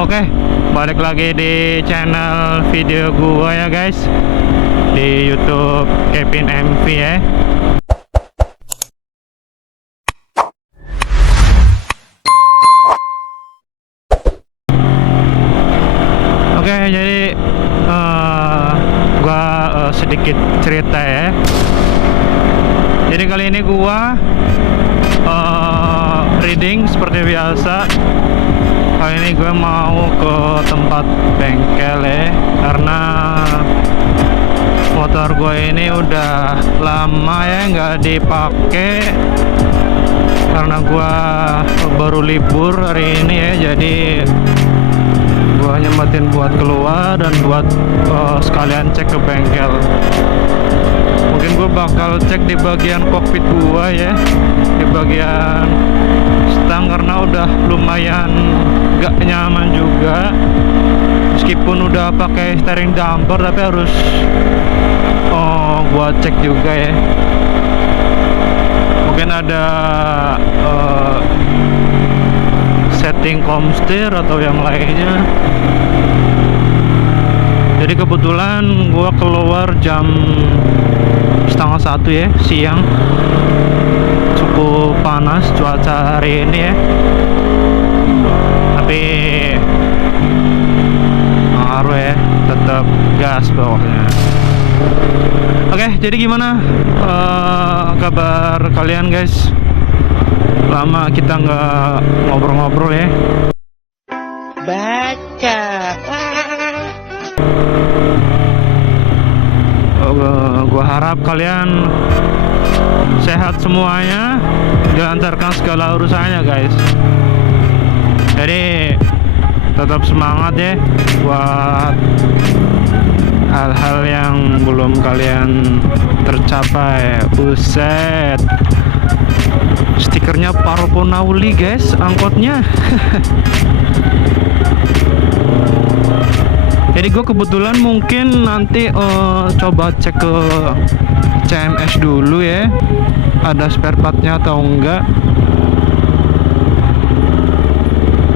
Oke, balik lagi di channel video gua ya guys, di YouTube Kevin MV ya. Oke, jadi gua sedikit cerita ya. Jadi kali ini gua reading seperti biasa. Kali ini gue mau ke tempat bengkel ya, karena motor gue ini udah lama ya nggak dipakai, karena gue baru libur hari ini ya. Jadi gue nyempetin buat keluar dan buat sekalian cek ke bengkel. Mungkin gue bakal cek di bagian kokpit gue ya, di bagian stang, karena udah lumayan gak nyaman juga. Meskipun udah pakai steering damper, tapi harus gua cek juga ya. Mungkin ada setting komstir atau yang lainnya. Jadi kebetulan gua keluar jam 12:30 ya, siang. Cukup panas cuaca hari ini ya, tapi ngaruh ya, tetap gas pokoknya. Oke, jadi gimana kabar kalian guys? Lama kita nggak ngobrol-ngobrol ya. Baca. Gua harap kalian sehat semuanya, dilancarkan segala urusannya guys. Jadi tetap semangat ya buat hal-hal yang belum kalian tercapai. Buset, stikernya Parponauli guys, angkotnya. Jadi gue kebetulan mungkin nanti coba cek ke CMS dulu ya, ada spare partnya atau enggak,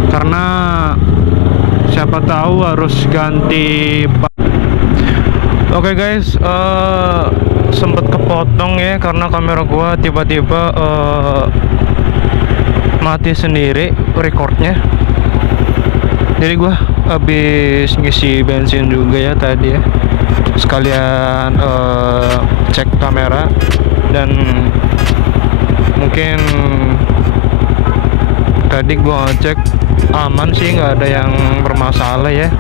karena siapa tahu harus ganti. Oke guys, sempet kepotong ya karena kamera gua tiba-tiba mati sendiri recordnya. Jadi gua habis ngisi bensin juga ya tadi ya, sekalian cek kamera, dan mungkin tadi gua ngecek aman sih, nggak ada yang bermasalah ya.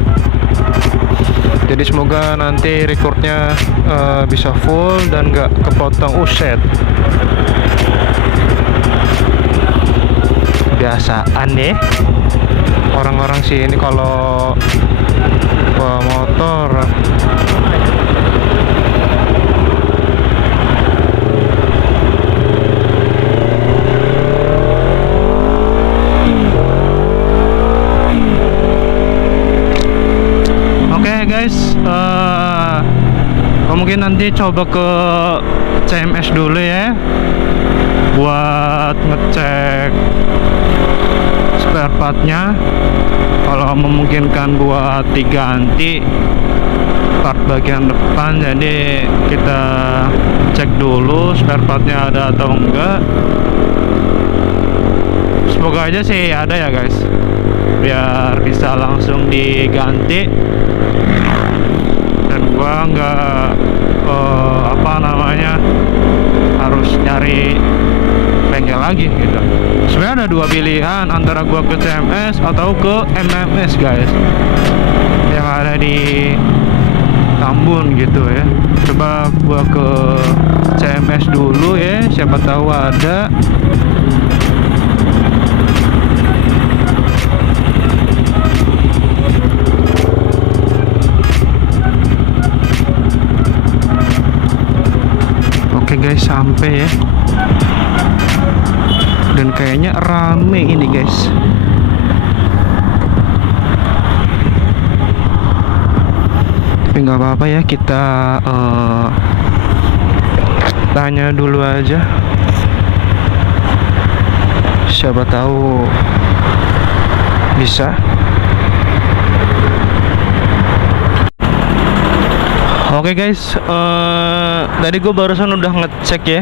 Jadi semoga nanti recordnya bisa full dan nggak kepotong. Uset, biasaan deh orang-orang sini kalau bawa motor. Guys, mungkin nanti coba ke CMS dulu ya buat ngecek spare partnya. Kalau memungkinkan buat diganti part bagian depan, jadi kita cek dulu spare partnya ada atau enggak. Semoga aja sih ada ya guys, biar bisa langsung diganti dan gua nggak harus nyari bengkel lagi gitu. Sebenarnya ada dua pilihan, antara gua ke CMS atau ke MMS guys, yang ada di Tambun gitu ya. Coba gua ke CMS dulu ya, siapa tahu ada. Guys, sampai ya, dan kayaknya rame ini guys. Tapi nggak apa-apa ya, kita tanya dulu aja, siapa tahu bisa. Oke guys, tadi gue barusan udah ngecek ya,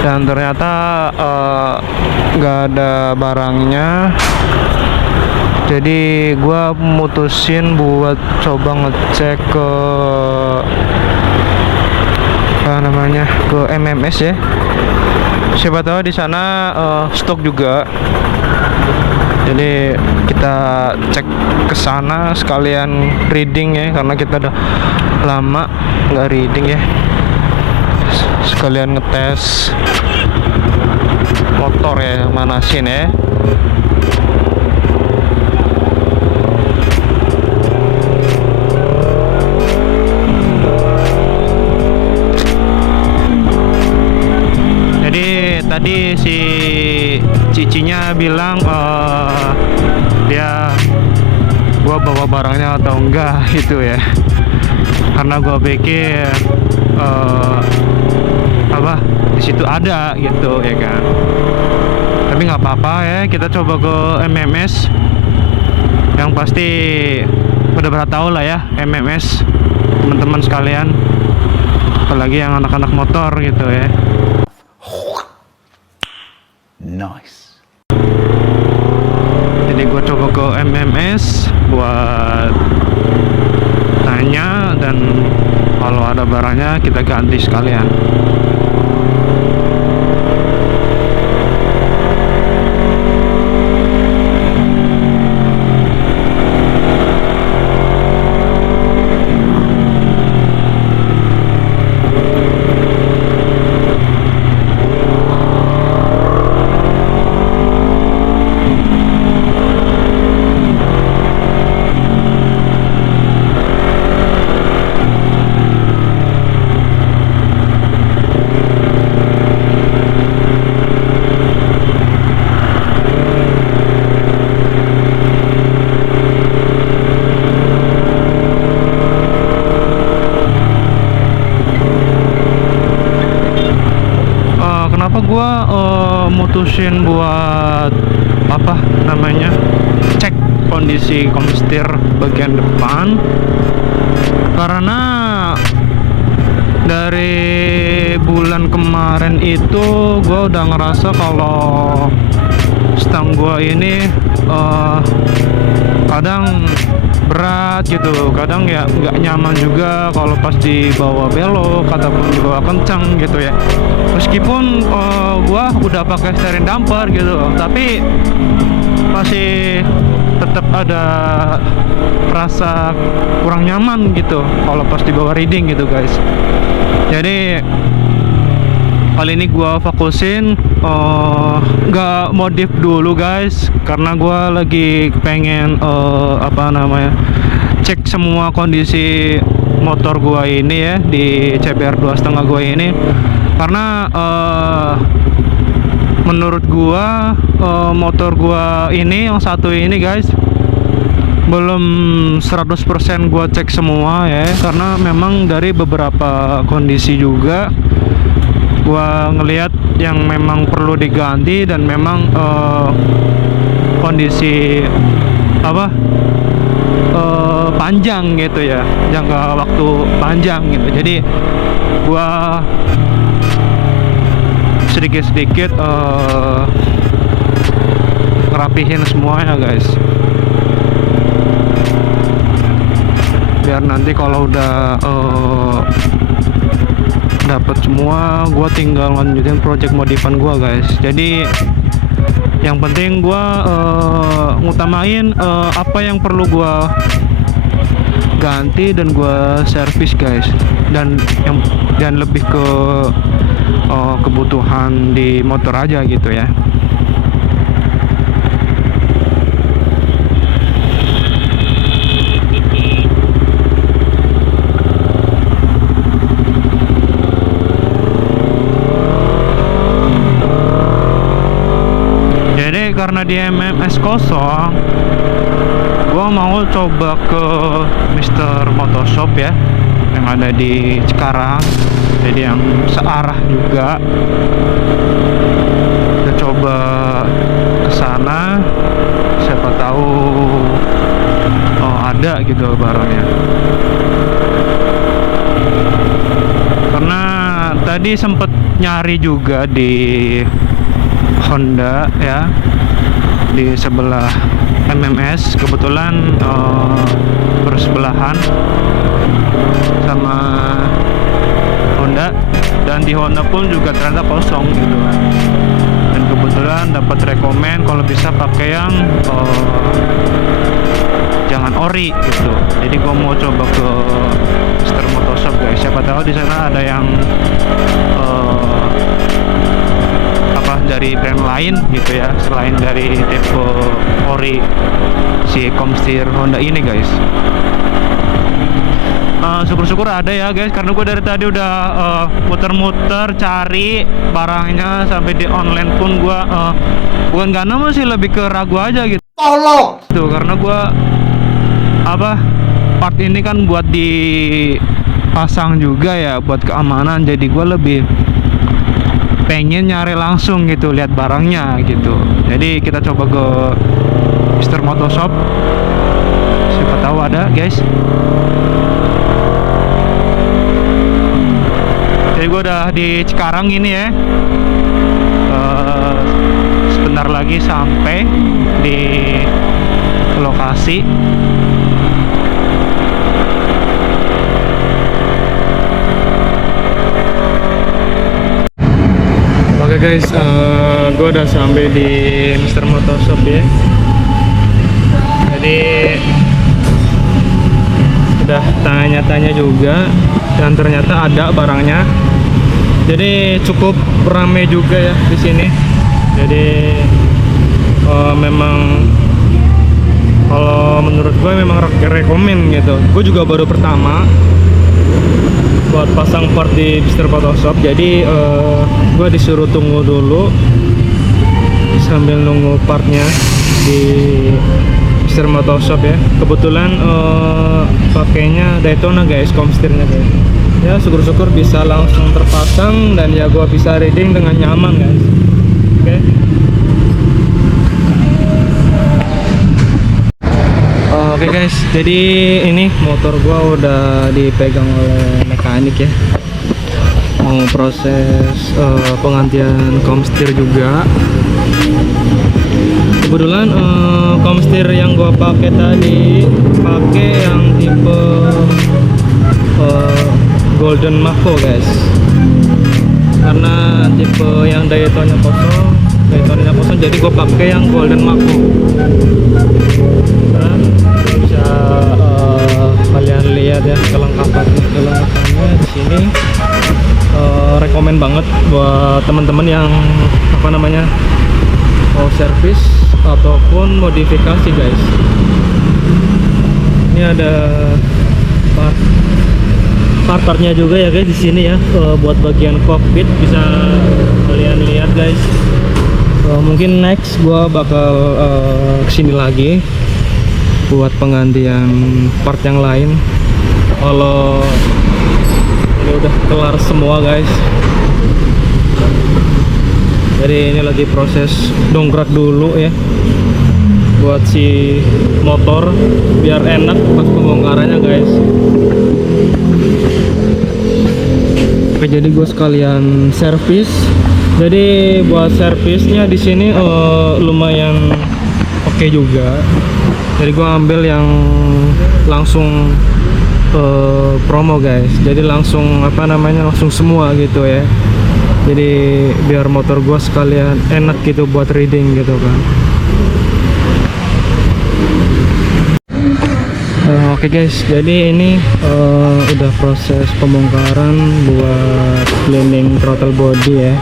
dan ternyata nggak ada barangnya. Jadi gue mutusin buat coba ngecek ke ke MMS ya. Siapa tahu di sana stok juga. Jadi kita cek ke sana sekalian reading ya, karena kita udah lama nggak reading ya. Sekalian ngetes motor ya, manasin ya. Jadi tadi si cicinya bilang gua bawa barangnya atau enggak gitu ya, karena gua pikir di situ ada gitu ya kan. Tapi nggak apa-apa ya, kita coba ke MMS. Yang pasti udah pernah tahu lah ya MMS, teman-teman sekalian, apalagi yang anak-anak motor gitu ya. Nice. Jadi gue coba ke MMS buat tanya, dan kalau ada barangnya kita ganti sekalian. Kenapa gua mutusin buat cek kondisi komstir bagian depan, karena dari bulan kemarin itu gua udah ngerasa kalau stang gua ini kadang berat gitu, kadang ya nggak nyaman juga kalau pas dibawa belok ataupun dibawa kencang gitu ya. Meskipun gua udah pakai steering damper gitu, tapi masih tetap ada rasa kurang nyaman gitu kalau pas dibawa reading gitu guys. Jadi kali ini gua fokusin nggak modif dulu guys, karena gua lagi pengen cek semua kondisi motor gua ini ya di CBR 2,5 gua ini, karena menurut gua motor gua ini yang satu ini guys belum 100% gua cek semua ya, karena memang dari beberapa kondisi juga gua ngelihat yang memang perlu diganti, dan memang kondisi panjang gitu ya, jangka waktu panjang gitu. Jadi gua sedikit-sedikit ngerapihin semuanya guys, biar nanti kalau udah dapat semua, gue tinggal lanjutin project modifan gue guys. Jadi yang penting gue ngutamain apa yang perlu gue ganti dan gue servis guys, dan lebih ke kebutuhan di motor aja gitu ya. Karena di MMS kosong, gua mau coba ke Mr. Motorshop ya, yang ada di Cikarang, jadi yang searah juga. Kita coba ke sana, siapa tahu ada gitu barangnya. tadi sempet nyari juga di Honda ya, di sebelah MMS kebetulan bersebelahan sama Honda, dan di Honda pun juga ternyata kosong gitu. Dan kebetulan dapat rekomen kalau bisa pakai yang jangan ori gitu. Jadi gua mau coba ke Mr. Motoshop guys. Siapa tahu di sana ada yang dari brand lain gitu ya, selain dari tipe ori si Comsteer Honda ini guys. Syukur-syukur ada ya guys, karena gue dari tadi udah muter-muter cari barangnya sampai di online pun gue bukan karena masih lebih ke ragu aja gitu. Tolong tuh, karena gue part ini kan buat dipasang juga ya buat keamanan, jadi gue lebih pengen nyari langsung gitu, lihat barangnya gitu. Jadi kita coba ke Mr. Motoshop, siapa tahu ada guys. Jadi gue udah di Cikarang ini ya, sebentar lagi sampai di lokasi. Oke guys, gue udah sampai di Mr. Motoshop ya. Jadi udah tanya-tanya juga, dan ternyata ada barangnya. Jadi cukup ramai juga ya di sini. Jadi memang kalau menurut gue memang rekomen gitu. Gue juga baru pertama buat pasang part di Mr. Motoshop. Jadi gue disuruh tunggu dulu sambil nunggu partnya di Mr. Motoshop ya. Kebetulan pakainya Daytona guys, Comsteer-nya guys. Ya syukur-syukur bisa langsung terpasang, dan ya gue bisa riding dengan nyaman guys. Oke. Oke guys, jadi ini motor gua udah dipegang oleh mekanik ya. Mau proses penggantian Comsteer juga. Kebetulan Comsteer yang gua pakai tadi yang tipe Golden Mako guys. Karena tipe yang Daytona kosong, jadi gua pakai yang Golden Mako. Bisa kalian lihat ya kelengkapannya di sini. Rekomen banget buat teman-teman yang mau servis ataupun modifikasi guys. Ini ada part-partnya juga ya guys di sini ya, buat bagian cockpit bisa kalian lihat guys. Mungkin next gua bakal kesini lagi buat penggantian part yang lain. Kalau ini udah kelar semua guys, jadi ini lagi proses dongkrak dulu ya buat si motor biar enak pas pembongkarannya guys. Oke, jadi gue sekalian servis. Jadi buat servisnya di sini lumayan oke juga. Jadi gue ambil yang langsung promo guys. Jadi langsung langsung semua gitu ya. Jadi biar motor gue sekalian enak gitu buat riding gitu kan. Oke guys, jadi ini udah proses pembongkaran buat cleaning throttle body ya.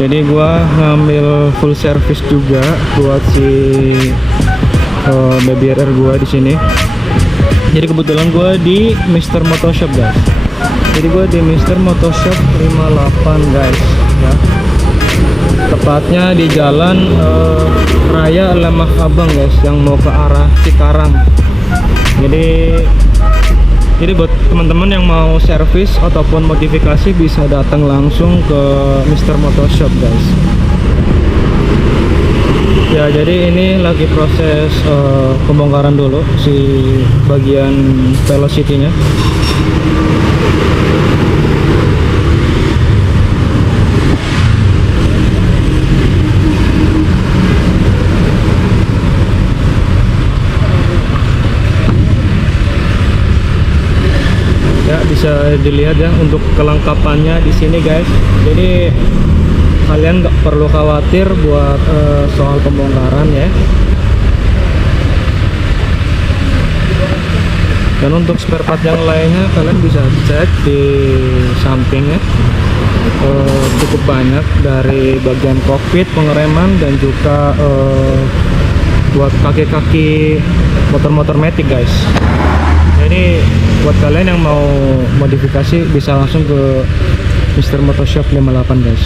Jadi gua ngambil full service juga buat si BBRR gua di sini. Jadi kebetulan gua di Mr. Motoshop guys. Jadi gua di Mr. Motoshop 58 guys ya. Tepatnya di jalan Raya Lemah Abang guys, yang mau ke arah Cikarang. Jadi buat teman-teman yang mau servis ataupun modifikasi bisa datang langsung ke Mr. Motoshop guys. Ya, jadi ini lagi proses pembongkaran dulu si bagian velocity-nya. bisa dilihat ya untuk kelengkapannya di sini guys. Jadi kalian nggak perlu khawatir buat soal pembongkaran ya. Dan untuk spare part yang lainnya kalian bisa cek di samping ya. Cukup banyak dari bagian kokpit, pengereman, dan juga buat kaki-kaki motor-motor matic guys. Jadi buat kalian yang mau modifikasi bisa langsung ke Mr. Motoshop 58 guys.